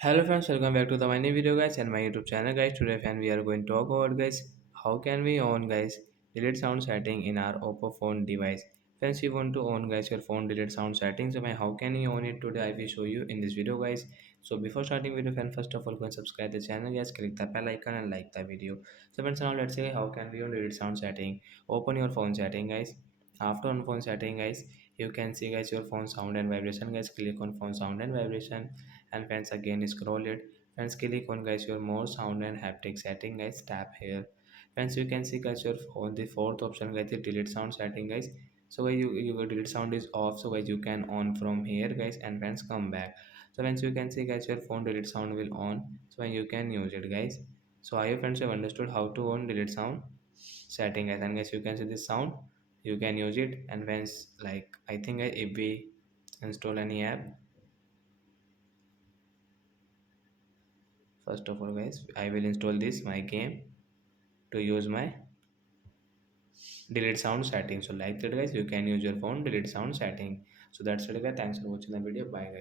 Hello friends, welcome back to the my new video guys and my YouTube channel guys. Today fan we are going to talk about guys how can we on guys delete sound setting in our Oppo phone device. Friends, you want to on guys your phone delete sound settings. So how can you on it today? I will show you in this video guys. So before starting video fan, first of all go and subscribe the channel guys, click the bell icon and like the video. So friends, now let's say how can we on delete sound setting. Open your phone setting guys. After on phone setting guys, you can see guys your phone sound and vibration guys. Click on phone sound and vibration, and friends again scroll it. Friends, click on guys your more sound and haptic setting guys, tap here. Friends, you can see guys your on the fourth option guys, the delete sound setting guys. So guys you delete sound is off, so guys you can on from here guys, and friends come back. So friends, you can see guys your phone delete sound will on, so when you can use it guys. So I hope friends have understood how to on delete sound setting guys, and guys you can see this sound, you can use it. And friends, like I think if we install any app, first of all guys I will install this my game to use my delete sound setting. So like that guys, you can use your phone delete sound setting. So that's it guys, thanks for watching the video, bye guys.